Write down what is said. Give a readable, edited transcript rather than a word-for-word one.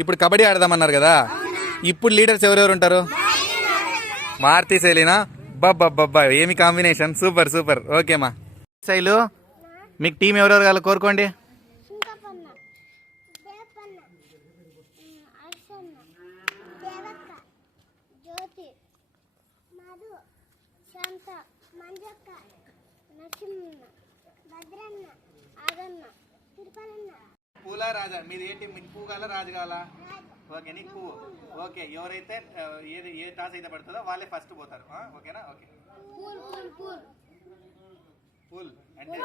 ఇప్పుడు కబడ్డీ ఆడదామన్నారు కదా, ఇప్పుడు లీడర్స్ ఎవరెవరు ఉంటారు? మారుతి శైలినా? బాబ్బా ఏమి కాంబినేషన్, సూపర్ సూపర్. ఓకేమ్మా. శైలు, మీకు టీం ఎవరెవరు కావాలి కోరుకోండి. పూలా రాజా, మీది ఏంటి? మీకు పువ్వు కావాలా రాజు కావాలా? ఓకే, నీకు పువ్వు. ఓకే, ఎవరైతే ఏ టాస్ అయితే పడుతుందో వాళ్ళే ఫస్ట్ పోతారు. ఓకేనా? ఓకే. పూల్ అంటే